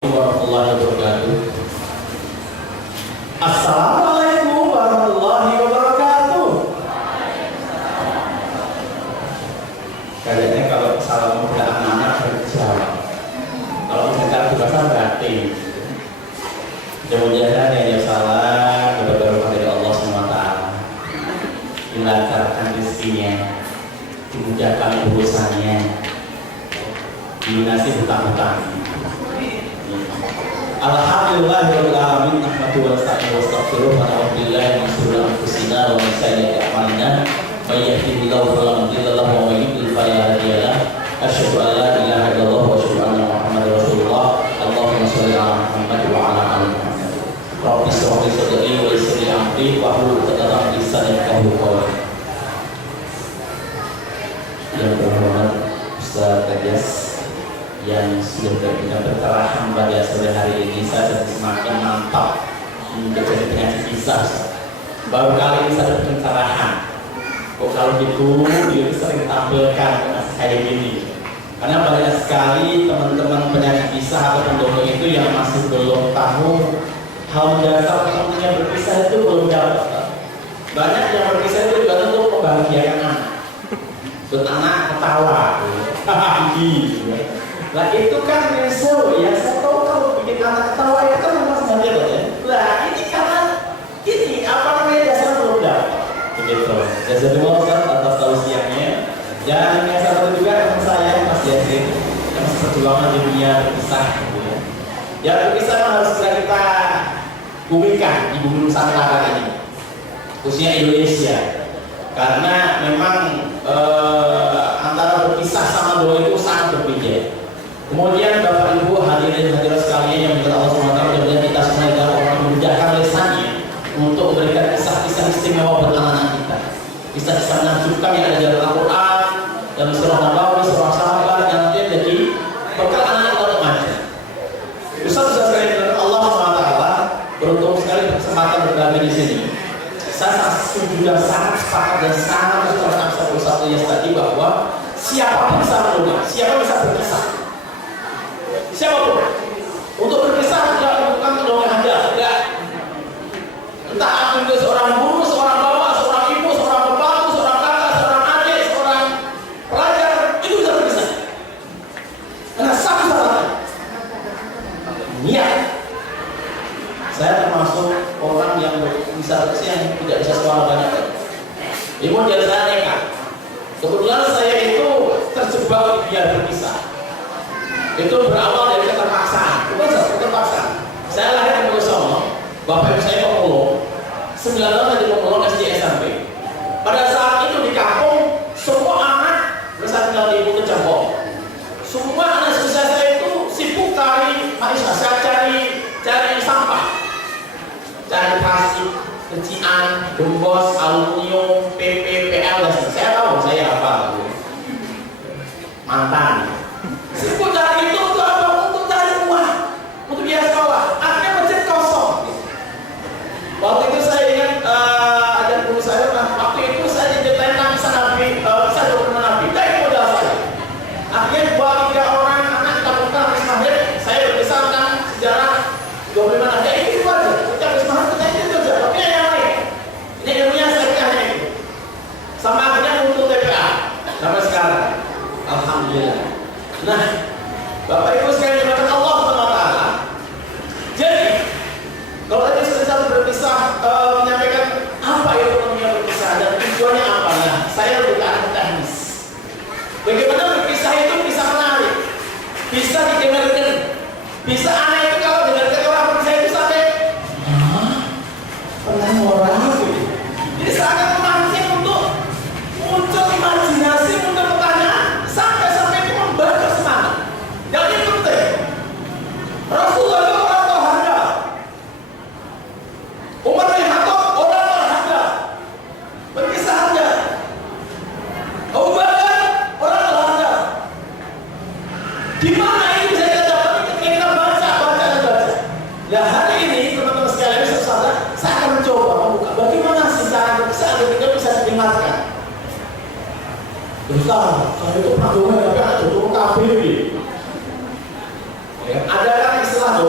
warahmatullahi wabarakatuh. Assalamualaikum warahmatullahi wabarakatuh. Kayaknya kalau salam kepada anak-anak berjawab. Kalau mendengar bahasa berarti. Mudah-mudahan yang salah kepada Allah SWT dilancarkan rezekinya, dimudahkan urusannya, dilunasi hutang-hutang. Alhamdulillahirabbil alamin, nahmaduhu wa nasta'inuhu wa nastaghfiruh wa na'udzu billahi min shururi anfusina wa min sayyiati a'malina. May yahdihillahu fala mudilla lahu wa may yudlil fala hadiya lahu. Asyhadu an la ilaha illallah wa asyhadu anna Muhammadar Rasulullah. Allahumma shalli ala Muhammad wa ala ali Muhammad. Rabbi shrah li sadri wa yassir li amri wahlul 'uqdatam min lisani yafqahu qawli. Yang terhormat Ustaz Tegas yang sudah berbina berkerahan pada sore hari ini, saya semakin mantap menjadi dengan kisah. Baru kali ini saya berkerahan. Kok kalau gitu dia sering tampilkan kayak gini. Karena banyak sekali teman-teman penyanyi kisah atau pendongeng itu yang masih belum tahu hal mendasar pentingnya berkisah itu belum dapat. Banyak yang berkisah itu juga untuk membahagiakan anak. Buat anak ketawa, gitu. Nah itu kan seru ya, saya tahu kalau bikin anak ketawa ya kan memang sebenarnya ya. Nah ini karena ini apa namanya dasar belum dapat. Begitu. Jazakallahu khairan atas tausiahnya. Dan yang satu juga teman saya Mas Yasin yang perjuangan di dunia berkisah. Gitu. Ya berkisah harus segera kita bumikan di bumi Nusantara ini, khususnya Indonesia. Karena memang antara berkisah sama doa itu sangat berbeda. Kemudian Bapak Ibu hadirin hadirat sekalian yang berkata Allah SWT, mudah-mudahan kita semua adalah orang memudahkan lesannya untuk memberikan kisah-kisah istimewa buat anak-anak kita. Kisah-kisah menakjubkan yang ada di dalam Al-Quran, dalam surah Nabawi, surah Sahabat, yang nanti jadi bekal anak-anak kita remaja. Ustaz sekalian dari Allah SWT, beruntung sekali kesempatan bergabung di sini. Saya sudah sangat sepakat dan sangat setuju Ustaz Ilyas tadi bahwa siapa bisa menunggu, siapa bisa berkisah. Siapapun untuk berkisah tidak bukan mendongeng Anda, tidak. Entah Anda seorang guru, seorang bapak, seorang ibu, seorang pembantu, seorang kakak, seorang adik, seorang pelajar, itu bisa berkisah. Karena satu syaratnya niat. Saya termasuk orang yang bisa berkisah yang tidak bisa suara banyak. Ibu jadi saya nekat. Kebetulan saya itu terjebak biar berkisah. Itu berawal dari keterpaksaan, bukan keterpaksaan. Saya lahir di Bogosono, bapak ibu saya pemulung, 9 tahun dari pemulung SD SMP. Pada saat itu di kampung, semua anak bersatu dengan ibu ke Jambon. Semua anak siswa saya itu sibuk cari maisha, saya cari sampah, cari plastik, kecian, gembos, aluminium, PP, PL, saya tahu saya apa, mantan. Sibuk cari itu untuk apa? Untuk cari uang, untuk biaya sekolah. Akhirnya masjid kosong. Waktu itu saya ingat ada guru saya, waktu itu saya ditentang bisa nabi, bisa dokumen nabi. Dari modal saya. Akhirnya 2-3 orang anak kita buka habis maghrib, saya berkisah tentang sejarah 25 nabi. Itu aja. Kita habis maghrib kita itu aja. Tapi yang lain, ini ilmunya saya hanya itu. Sampai akhirnya untuk TPA sampai sekarang. Alhamdulillah. Nah, Bapak Ibu sekalian dimakan Allah SWT. Jadi, kalau tadi saya berkisah menyampaikan apa itu namanya berkisah dan tujuannya apa? Nah, saya lebih ke arah teknis. Bagaimana berkisah itu bisa menarik, bisa didengarkan, bisa anak itu kalau dengarkan orang berkisah itu sampai pernah orang gitu. Jadi sangat memancing untuk muncul imajinasi, muncul pertanyaan sampai itu membakar semangat. Yang ini penting. Rasulullah itu orang terharga. Umar bin Khattab orang terharga. Berkisah saja. Abu Bakar orang terharga. Di mana ini bisa kita dapat ketika kita baca. Nah hari ini teman-teman sekalian saya akan mencoba membuka bagaimana sih cara berkisah agar kita bisa diingatkan. Ustaz, saya itu pernah dengar tapi ada turun kafir gitu. Ada kan istilah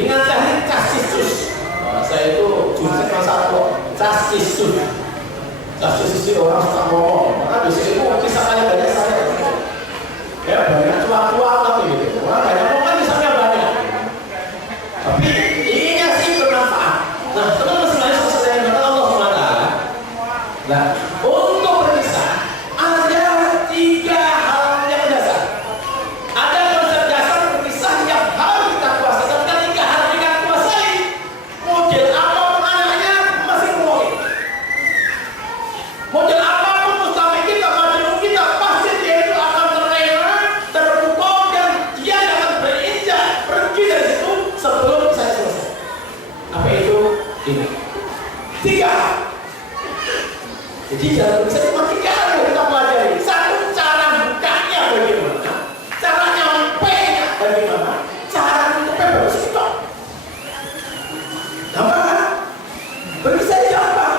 dengan teknik Cassius. Saya itu jurusan kelas 1 Cassius. Cassius itu orang suka ngomong. Maka di sini itu kisah kayak banyak saya. Ya banyak tua-tua tapi gitu. Orang banyak ngomong kan kisahnya banyak. Tapi ininya sih bermanfaat. Nah, teman-teman semuanya sesuai dengan Allah SWT. Nah, untuk berkisah ada 3 hal yang dasar. Ada konsep dasar berkisah yang harus kita kuasai. Dan ketika harus kita kuasai, model apapun anaknya masih ngomongin. Model apapun mustahil kita, model kita pasti dia itu akan terlena, terpukul dan dia akan berinjak pergi dari situ sebelum saya selesai. Apa itu? Ini 3. Jadi dalam bisa cuma 3 hal yang kita pelajari. 1, cara bukanya bagaimana, cara nyampe bagaimana, cara tutupnya bagus itu. Gampang kan? Berkisah gampang.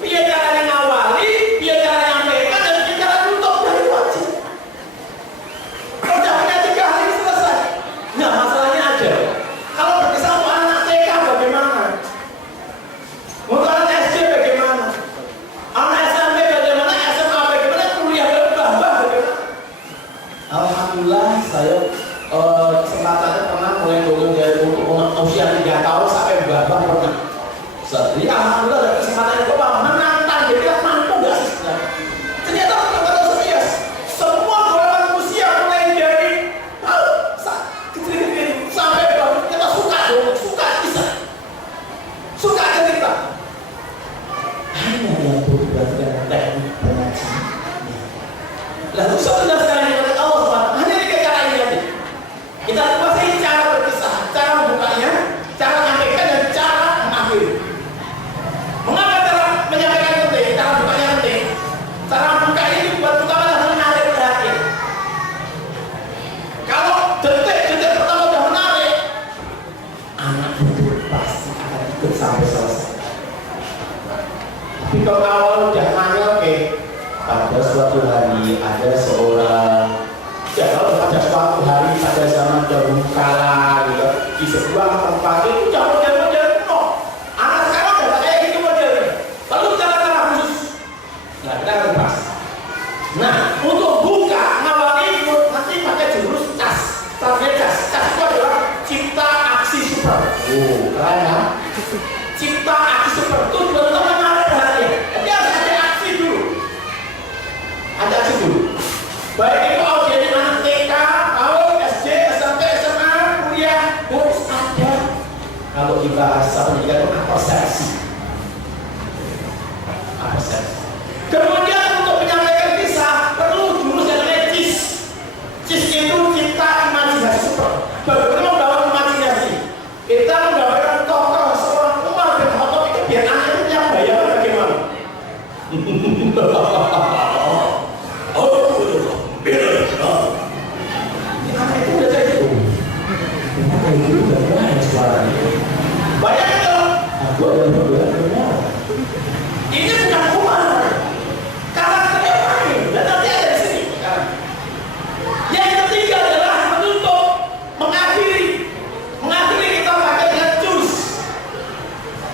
Biar caranya ngawali, biar cara nyampaikan, dan biar cara tutup dari wajib. Kalau udah punya 3 hal ini selesai. Nah masalahnya aja. Kalau berkisah untuk anak TK bagaimana? Untuk anak SD bagaimana? Anak SMP bagaimana? SMA bagaimana? Kuliah bagaimana? Alhamdulillah saya kesempatannya pernah mulai dulu dari usia 3 tahun sampai babak pernah. Jadi alhamdulillah dari kesempatan itu menantang jadi kita mampu gak sih? Ternyata kata serius semua golongan usia mulai dari kecil-kecil sampai babak kita suka bisa suka cerita. Hanya yang perlu diperhatikan teknik pengajian. Lalu setelah sekarang kita tahu hanya 3 cara ini nanti. Kita kuasai cara berkisah, cara membukanya, cara menyampaikan dan cara mengakhiri. Mengapa cara menyampaikan penting, cara bukanya penting? Cara membuka ini buat pertama adalah menarik perhatian. Kalau detik pertama sudah menarik, anak itu pasti akan ikut sampai selesai. Tapi kalau awal udah nanya, pada suatu hari ada seorang, ya kalau pada suatu hari pada zaman dahulu kala gitu, di sebuah tempat itu jangan model-model no. Anak sekarang udah kayak gitu modelnya. Lalu cara-cara khusus. Nah kita akan bahas. Nah untuk buka ngawali nanti pakai jurus cas. Cas itu adalah cipta aksi super. Keren ya? Cipta aksi super itu benar-benar menarik perhatian. Tapi harus ada aksi dulu. Ada aksi dulu. Baik itu jadi anak TK, PAUD, SD, SMP, SMA, kuliah, harus ada. Kalau di bahasa pendidikan itu persepsi. Kemudian untuk menyampaikan kisah perlu jurus yang namanya CIS. CIS itu cipta imajinasi super. Bagaimana membangun imajinasi? Kita menggambarkan tokoh seorang Umar bin Khattab itu biar anak itu punya bayangan bagaimana? Anak itu udah kayak gitu. Anak itu udah banyak suaranya. Bayangkan kalau aku ada beberapa. Ini bukan Umar. Karakternya main dan nanti ada di sini. Yang ketiga adalah menutup, mengakhiri kita pakai dengan jurus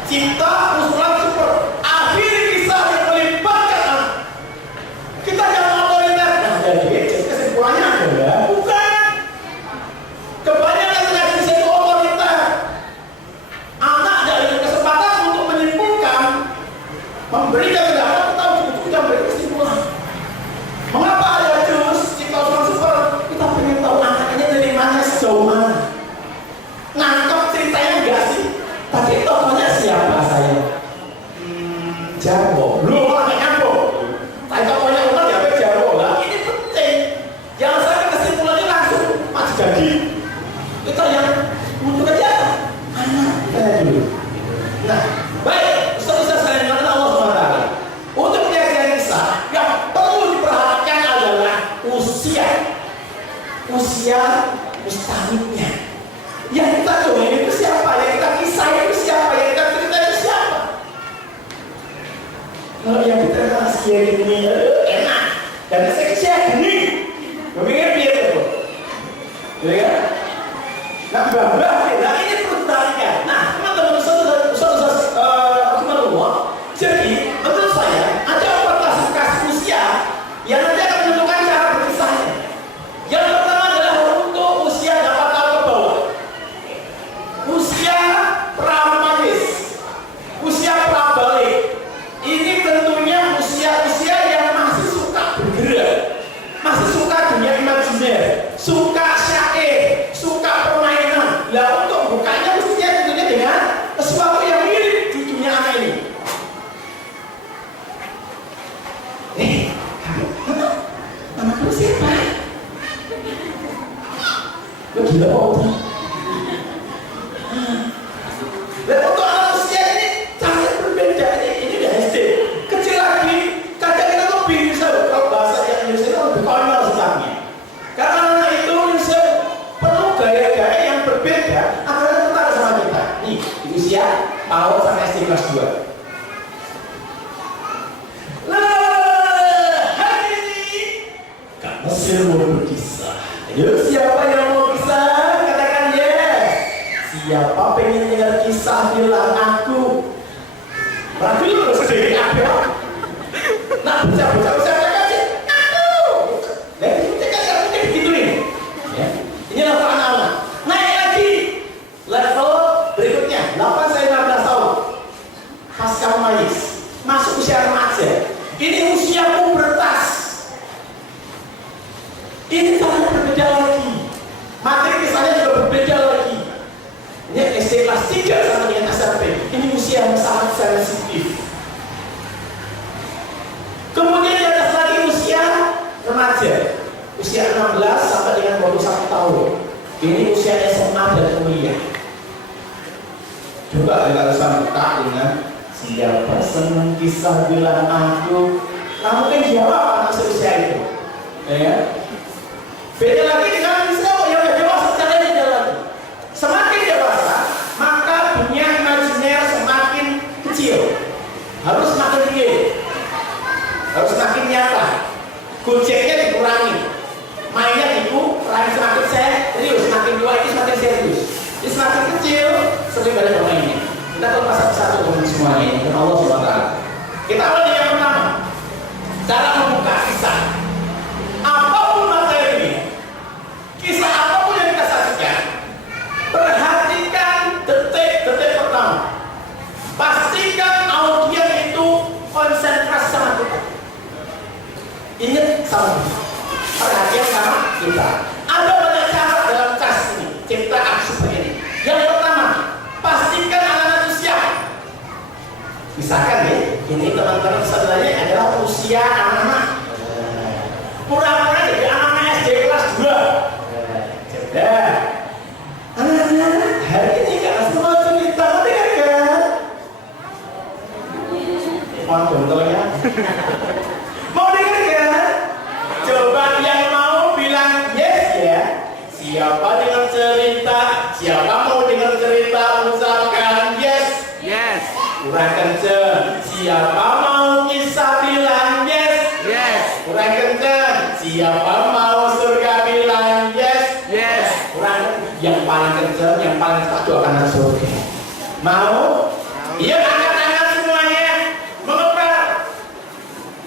cipta usulan super. Akhiri kisah yang melibatkan anak. Kita jangan otoriter. Nah, jadi kesimpulannya adalah bukan. Kebanyakan terjadi di situ otoriter. Anak dari kesempatan untuk menyimpulkan, memberikan pendapat, kita sudah memberi kesimpulan. Mengapa ada jurus cipta usulan super? Kita ingin tahu anak ini dari mana, sejauh mana. Nangkep ceritanya enggak sih? Tadi tokohnya siapa saya? Jarwo. Lu orang nyambung. Tapi tokohnya Umar ya Jarwo lah. Ini penting. Jangan sampai kesimpulannya langsung mati jadi. Itu yang untuk aja anak kita dulu. Nah, baik. Ustaz sekalian kata Allah SWT. Untuk menyaksikan kisah yang perlu diperhatikan adalah usia mustahilnya. Yang kita join itu siapa? Yang kita kisah itu siapa? Yang kita cerita itu siapa? Kalau yang kita kasih ini enak dan seksi gini, mungkin biar itu, ya kan? Nah, babah, nah ini pertanyaan Lo gila apa? Dan untuk anak usia ini sangat berbeda. Ini udah SD. Kecil lagi, kadang kita lebih bisa kalau bahasa yang Indonesia itu lebih konyol sebenarnya. Karena anak itu bisa perlu gaya-gaya yang berbeda agar tertarik sama kita. Nih, di usia PAUD sampai SD kelas 2. Mesir mau berkisah. Ayo, siapa yang mau kisah? Katakan yes. Siapa pengen dengar kisah bilang aku? Berarti lu harus sendiri apa? Nah, bisa katakan sih aku. Dan kita kan mungkin begitu nih. Ya. Ini level anak-anak. Naik lagi. Level berikutnya 8 sampai 15 tahun. Pasca mayis. Masuk usia remaja. Ini usia pubertas. Ini sangat berbeda lagi. Materi kisahnya juga berbeda lagi. Ini SD kelas 3 sama dengan SMP. Ini usia yang sangat sensitif. Kemudian di atas lagi usia remaja. Usia 16 sampai dengan 21 tahun. Ini usia SMA dan kuliah. Coba kita bisa buka dengan siapa senang kisah bilang aku. Kamu kan jawab anak seusia itu. Ya. Beda lagi dengan Islam yang udah dewasa, caranya beda lagi. Semakin dewasa, maka dunia imajiner semakin kecil. Harus semakin tinggi. Harus semakin nyata. Gojeknya dikurangi. Mainnya dikurangi semakin serius. Semakin tua itu semakin serius. Ini semakin kecil, semakin banyak pemainnya. Kita lepas satu-satu dengan semuanya ini. Dan Allah SWT. Kita awal dengan yang pertama. Cara membuka kisah. Apapun materi, kisah apapun yang kita saksikan, perhatikan detik-detik pertama. Pastikan audiens itu konsentrasi sama kita. Ingat sama kita. Perhatian sama kita. Ada banyak cara dalam kas ini, ciptaan seperti ini. Yang pertama, pastikan anak-anak itu siap. Misalkan ya, ini teman-teman saudaranya adalah usia anak-anak. Pura-pura jadi anak-anak SD kelas 2. Ya. Anak-anak, hari ini karena semua cerita, dengar kan? Mohon contohnya. Mau dengar kan? Coba yang mau bilang yes ya. Siapa dengar cerita? Siapa mau dengar cerita? Ucapkan yes. Yes. Kurang kenceng. Siapa mau kisah bilang yes. Yes. Kurang kenceng. Siapa mau surga bilang yes. Yes. Kurang. Yang paling kenceng, yang paling cepat doakan surga. Mau? Iya, angkat-angkat semuanya. Mengepel.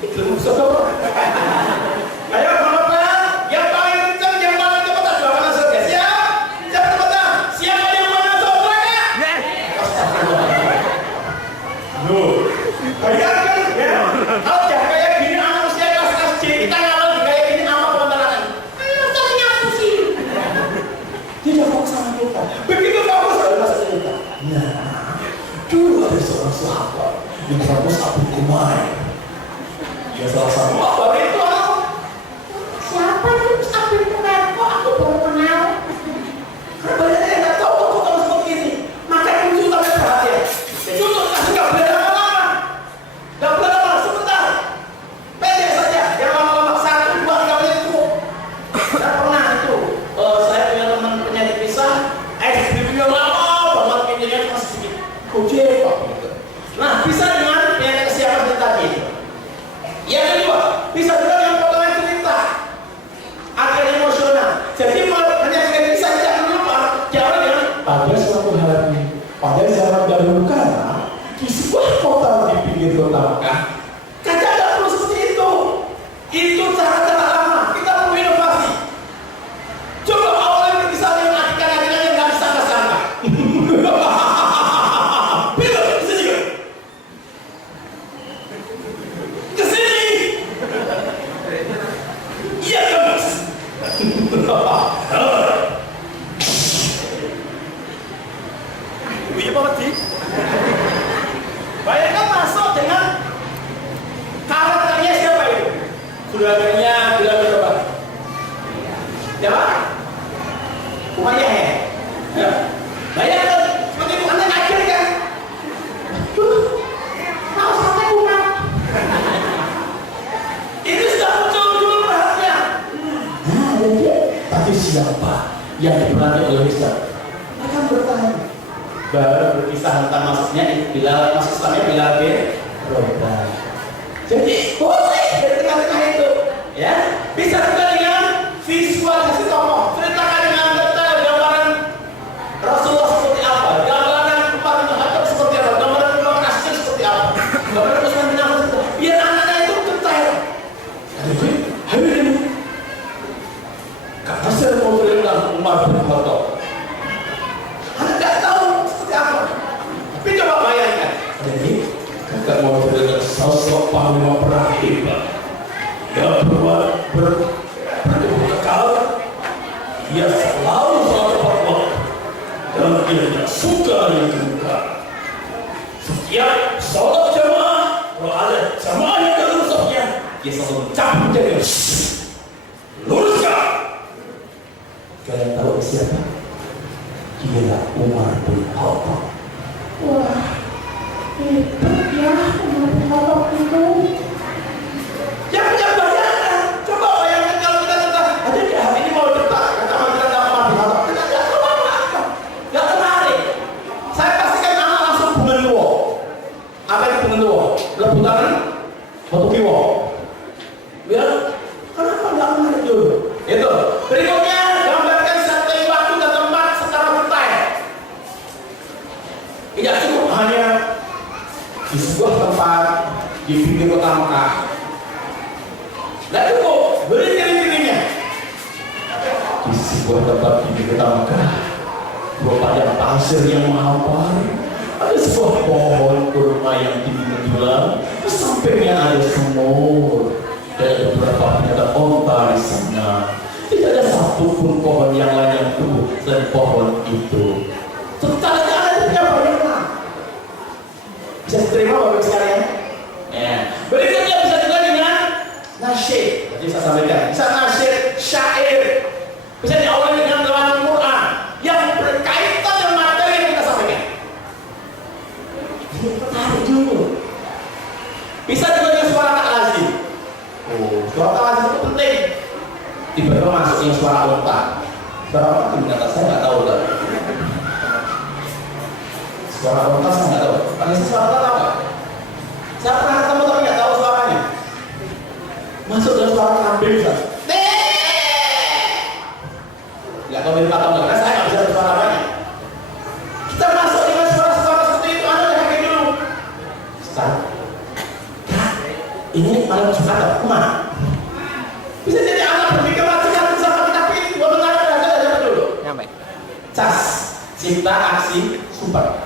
Itu musuh. Ayo mengepel. Yang paling kenceng, yang paling cepat doakan surga. Siap? Siap cepetan. Siapa yang mau masuk surga? Yes. Loh. Bayangkan ya. Kalau kayak gini anak usia kelas SD, kita kalau kayak gini apa pembenaran? Maksudnya apa sih? Dia udah fokus sama kita. Begitu fokus baru masuk kita. Nah, dulu ada seorang sahabat yang fokus Abu Kumai. Dia salah satu apa itu? Siapa itu Abu Kumai? Kok aku baru kenal? Karena banyak yang nggak tahu kok tahu seperti ini. Makanya muncul tapi perhatian. Contoh kasih nggak boleh lama-lama. Nggak boleh lama, sebentar. Pendek saja, yang lama-lama 1, 2, 3 menit cukup. Saya pernah itu, saya punya teman penyanyi pisah, ekstrimnya lama banget, pintunya cuma sedikit. Gojek kok gitu. Nah, bisa dengan penyanyi kesiapan cerita gitu. Yang kedua, bisa juga dengan potongan cerita. Akhirnya emosional. Jadi penyanyi pisah jangan lupa, jangan dengan pada suatu hari, pada zaman dahulu kala, di sebuah kota di pinggir kota Mekah, kaca tidak perlu seperti itu. Itu cara-cara lama. Kita perlu inovasi. Coba awalnya berkisah dengan adik-adikan yang nggak bisa kesana. Bila kesini, kesini. Iya kan mas. Iya banget sih. Bayangkan mas. Bayangkan seperti itu Anda ngajar kan? Mau sampai umat. Ini sudah muncul perhatian. Tapi siapa yang diperankan oleh Ustaz akan bertahan. Baru berkisah tentang masuknya Bilal, masuk Islamnya Bilal bin Rabah. Jadi boleh dari tengah-tengah itu, ya bisa juga dengan visualisasi tokoh, ceritakan dengan detail gambaran Rasulullah seperti apa, gambaran Umar bin Khattab seperti apa, gambaran Umar Asyir seperti apa, gambaran Utsman bin Affan seperti apa. Biar anaknya itu detail. Jadi hari ini karena saya mau berikan Umar bin Khattab, Anda nggak tahu seperti apa. Tapi coba bayangkan. Jadi kakak mau berikan sosok panglima perang hebat. Dia berkekal. Dia selalu berbuat dan dia tidak suka dikemuka. Setiap sholat jamaah, kalau ada jamaah yang tidak rusaknya, dia selalu cabut dia. Luruskan. Kalian tahu siapa? Dia Umar bin Khattab. Wah, hebat ya Umar bin Khattab itu. Yang punya bayangan. Coba bayangkan kalau kita kata, ada di hari ini mau debat, kata kita nggak Umar bin Khattab. Kita nggak tahu apa-apa, nggak tertarik. Saya pastikan anak langsung bunga dua. Apa itu bunga dua? Rebutan foto kiwo. Ya, kenapa nggak menarik dulu? Itu. Berikutnya gambarkan strategi waktu dan tempat secara detail. Tidak cukup hanya di sebuah tempat di pinggir kota Mekah. Tidak cukup, beri diri-dirinya di sebuah tempat di pinggir kota Mekah. Dua padang pasir yang menghampar. Ada sebuah pohon kurma yang tinggi menjulang. Di sampingnya ada sumur dan ada beberapa penyata onta di sana. Tidak ada satupun pohon yang lain yang tumbuh selain pohon itu. Secara ada punya banyak. Bisa diterima Bapak sekalian? Ya. Berikutnya bisa juga dengan nasyid. Tadi saya sampaikan. Bisa nasyid, syair. Bisa diawali dengan doa Quran yang berkaitan dengan materi yang kita sampaikan. Ini tertarik dulu. Bisa juga dengan suara tak lazim. Suara tak lazim itu penting. Tiba-tiba masuk yang suara unta. Suara apa itu kata saya nggak tahu kan. Suara unta saya nggak tahu. Panggil suara unta tahu nggak? Saya pernah ketemu tapi nggak tahu suaranya. Masuk dengan suara kambing kan? Nggak tahu mirip atau nggak? Karena saya nggak bisa suara banyak. Kita masuk dengan suara-suara seperti itu. Anda lihat dulu. Ustaz, ini malam Jumat atau kemana? Bisa jadi anak berpikir macam-macam sama tapi benar-benar ada dulu. Nyampe. Cas, cinta, aksi, super.